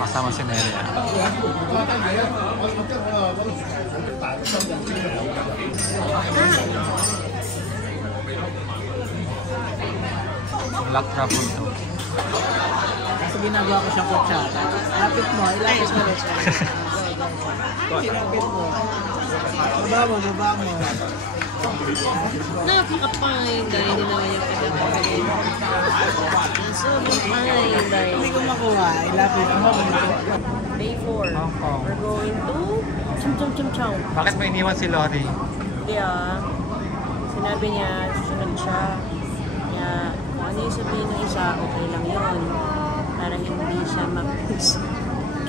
Kasama si Nelia. Black truffle to. Kasi ginagawa ko siyang kutsara. Lapit mo, ilapis mo rin siya. Ilapit mo. Baba mo. Napaka-fine dahil nila yung pagkakain. Sobrang fine dahil. Hindi ko makuha. Ilapit mo. Day 4. We're going to Chow. Bakit may iniwan si Lori? Hindi sinabi niya, susunod siya. Kaya kung ano yung sabihin ng isa, okay lang yun. Para hindi siya mag-miss.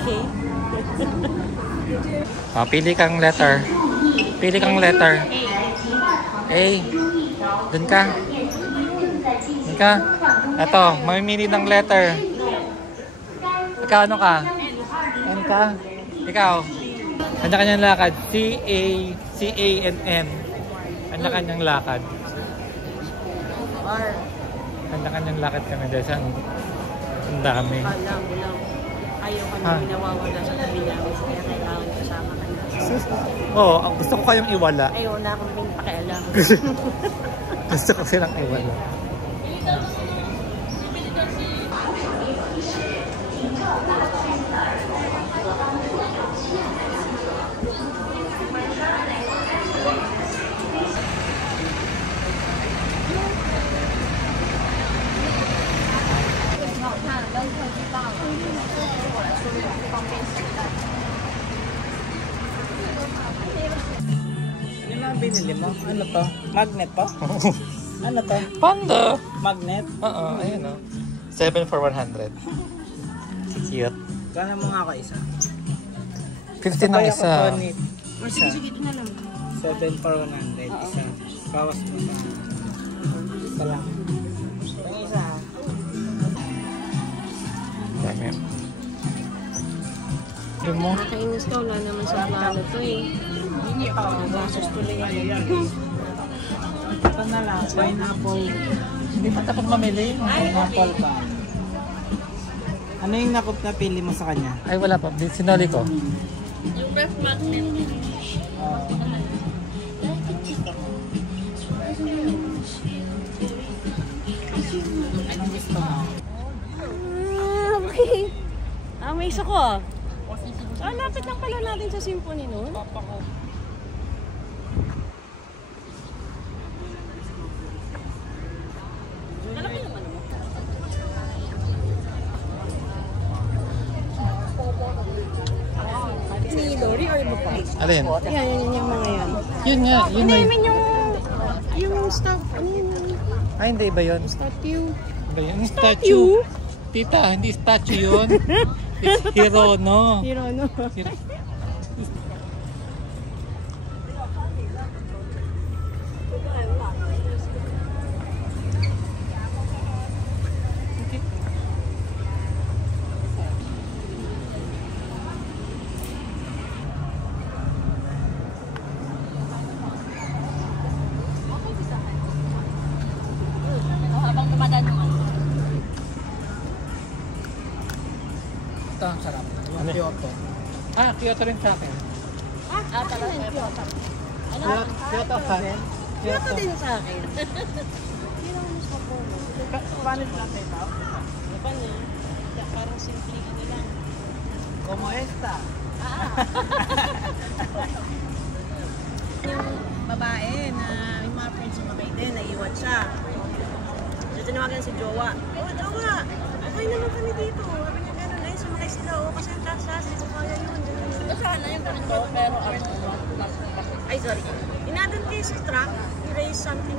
Okay? Pili kang letter. Pili kang letter. A. Dun ka. Dun ka. Ito, mamimili ng letter. Ikaw, ano ka? N ka? Ikaw. Kanya-kanyang lakad. C-A-N-N. Kanya-kanyang lakad. R. Kanya-kanyang lakad kami dahil saan. Ang dami. Alam. Ayaw ka na nawawala sa tabi namin. Kaya kailangan kasama ka na. Oo, gusto ko kayong iwala. Ayaw na akong pakialam. Gusto ko silang iwala. Binili mo? Ano to? Magnet to? Ano to? Panda! Magnet? Oo, ayun o. 7 for 100. Cute. Kaya mo nga ako isa. 50 ng isa. Sige, ito na lang. 7 for 100. Isa. Bawas mo sa... Isa lang. Yung isa. Dami. Yung mo? Nakainis ka, wala naman sa plano to eh. Nagasos tuloy yan. Ito na lang, pineapple. Hindi pa tapos mamili. Pineapple pa. Ano yung napili mo sa kanya? Ay, wala pa. Sinoli ko. Yung breath magnet. Anong gusto mo? Okay. May isa ko lapit lang pala natin sa symphony nun. Lalaki naman mo. Si Lori or iba pa? Alin? Yan yung mga yan. Yun nga. Yun Hindi, na. I mean yung stuff. Ano yun? Ay, hindi. Iba yun. Statue. Iba yun. Statue. Tita, hindi statue yun. It's Hirono. Hirono. Habang tumatad naman. Ito ang sarap. Ano? Kyoto. Kyoto rin sa akin. Talaga Kyoto. Ano? Kyoto ka? Kyoto din sa akin. Paano lang ito? Paano? Parang simple ano lang. Como esta? Yung babae na yung mga friends yung mabay din, naiwan siya. So tinawagan si Jowa. Jowa, okay naman kami dito. Sabi niya gano'n, ay sumakay sila. Kasi ang taas, hindi ko kaya yun. Sana yung ganito, pero ay sorry. Inadon kayo sa truck, erase something.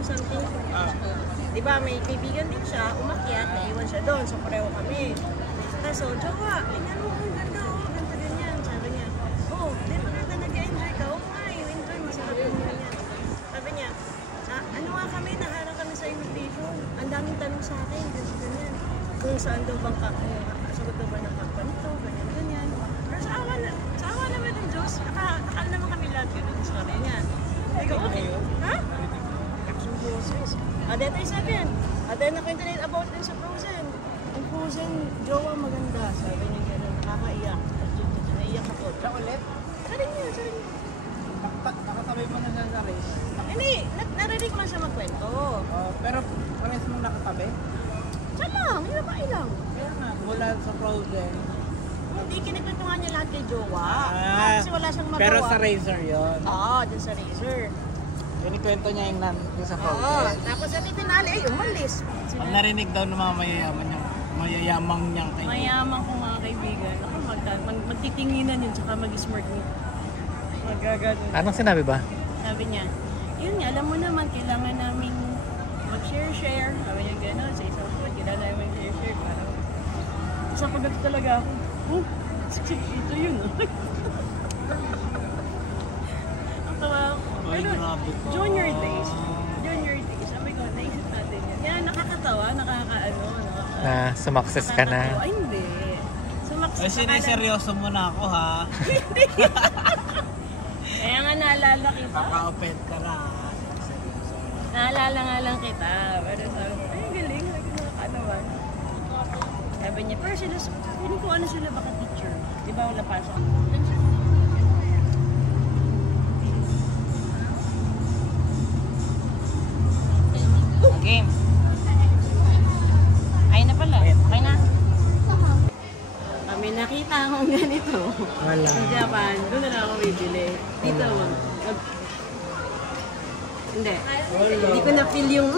Diba, may kaibigan din siya, umakyat, naiwan siya doon. So pareho kami. So, Jowa, tingnan mo kung ganda, ganda ganyan. Sabi niya, di maganda nag-enjoy ka. Nga, enjoy, masarap yung ganyan. Sabi niya, ano nga kami, naharang kami sa immigration. Ang daming tanong sa akin, ganyan. Kung saan daw bang sagot daw ba ng ganito, ganyan. Pero sa awa naman ng Diyos, akala naman kami lahat ganun sa kanya niya. Ikaw, okay. Ha? Action process. Dito yung sabi yan. Then nakwento na about din sa Frozen. Ang Frozen, jowa maganda. Sabi niya gano'n, nakakaiyak. Naiyak ako. Siya ulit? Sa rin niya, sa rin niya. Nakasabay mo na siya sa race. Hindi, narinig man siya magkwento. Pero parehas mong nakatabi? Siya lang, hinabay lang. Kaya nga, mula sa Frozen. Hindi, kinikwentuhan niya lahat kay jowa. Ah, Kasi wala siyang magawa. Pero sa Razer yun. Oo, dun sa Razer. Kinikwento niya yung yung sa Oo, Frozen. tapos at itinali, ay umalis. Pag narinig daw ng mga mayayamang niyang kay Mayaman ko mga kaibigan. Ako, magtitinginan yun, tsaka mag-smart mo. Magagano. Anong sinabi ba? Sabi niya, yun nga, alam mo naman, kailangan namin mag-share-share. Sabi niya gano'n, sa isang food, kailangan namin mag-share-share. Parang, sa pagkat talaga ako, oh, ito yun. Ang tawa ako. Ay, Pero, grabe ka. junior days. Junior days. Sabi ko, naisip natin yan. Yan, nakakatawa, nakakaano. Na sumakses ka na. Ay, hindi. Sumakses Ay, siniseryoso mo na ako ha. Kaya nga naalala kita. Paka-opet ka na. Naalala nga lang kita. Pero sabi ko, ay galing. Ano ba? Sabi niya, pero sila, hindi ko ano sila baka teacher. Di ba wala pasok? Game. Ay na pala. Ay na. Kami nakita akong ganito. Wala. Sa Japan, doon na lang ako bibili. Dito, hindi. Hindi ko na-feel yung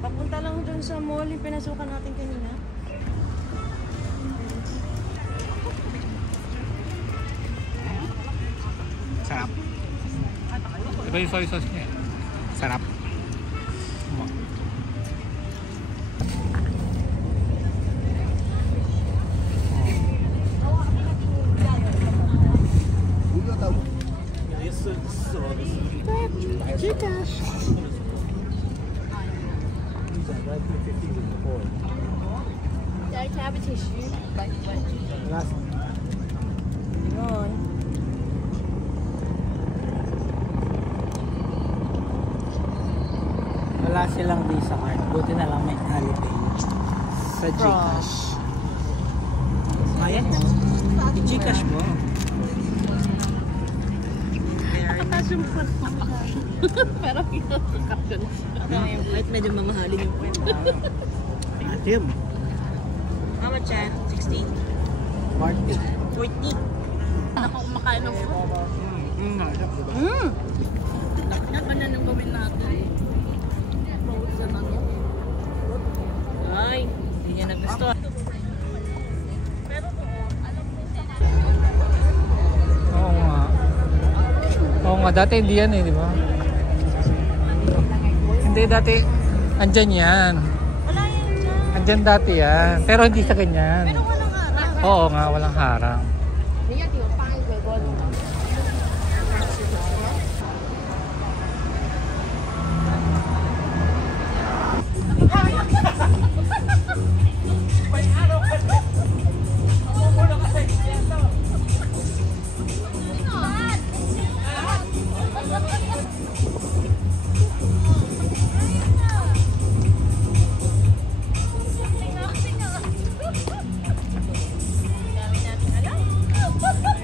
papunta lang dun sa mall yung pinasukan natin kanina. Sarap. Diba yung soy sauce niya? Sarap. Gcash. Do I have a tissue? Like what? Yun. Wala silang Visa card. Buti na lang may Alipay. Sa Gcash. Ayan. I-Gcash mo. Pataas yung front mo. Pero pinasukap ko na. Kahit medyo mamahalin yung point. Atim. How much yan? 16? 40. 40? Ako kumakain ng food. Diba? Nakita pa na nang gawin natin. Frozen ano. Ay, hindi niya nagustuhan. Oo nga. Oo nga, dati hindi yan eh, di ba? Hindi, dati andyan yan. Wala yan dyan. Andyan dati yan. Pero hindi sa ganyan. Pero walang harap. Oo nga, walang harang.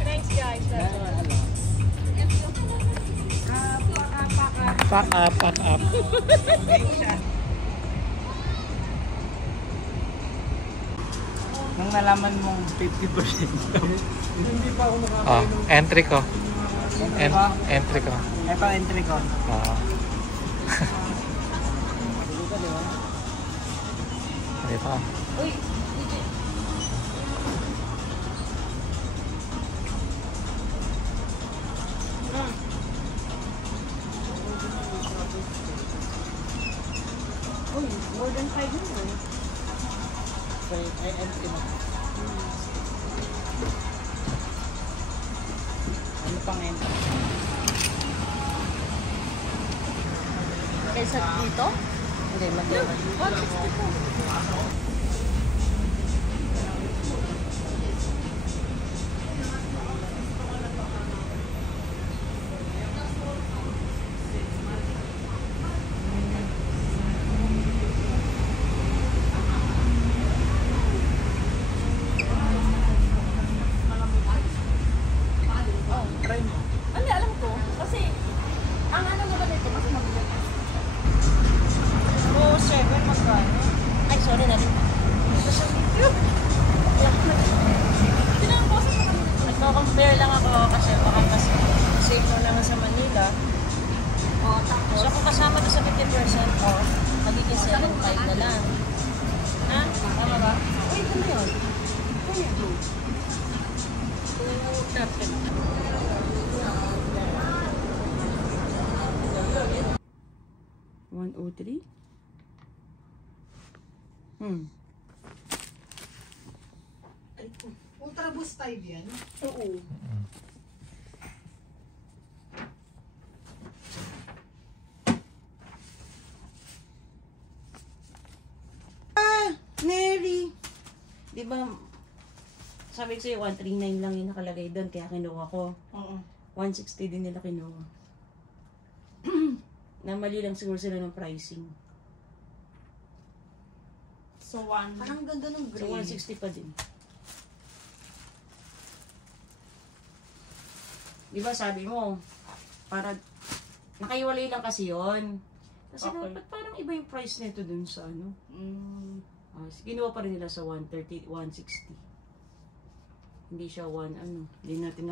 Thanks guys, that's all. Pack up, pack up. Nung nalaman mong 50%. Oh, entry ko. Entry ko. Ito entry ko. Oo. Dito. Uy, more than 5 million. Ay, entry mo. Ano pang entry? Kaysa dito? Hindi, mag-iwan. 162. Try mo. Hindi, alam ko. Kasi, ang ano naman ito, mas mabigat. Oo, 7 magkano? Ay, sorry na rin. Nagko-compare lang ako kasi baka kasi safe mo lang sa Manila. Oo, tapos. So, kung kasama to sa 50%, magiging 7.5 na lang. Ha? Tama ba? Uy, ito na yun. Ito na yun. 103? Ultra Boost 5 yan? Oo. Mary! Di ba, sabi ko sa'yo, 139 lang yung nakalagay doon, kaya kinuha ko. Oo. 160 din nila kinuha. Namali lang siguro sila ng pricing. So, parang ganda ng So, gray. 160 pa din. Di ba sabi mo, para, nakaiwalay lang kasi yon. Kasi Okay. dapat parang iba yung price nito dun sa ano. Ginawa pa rin nila sa 130, 160. Hindi siya hindi natin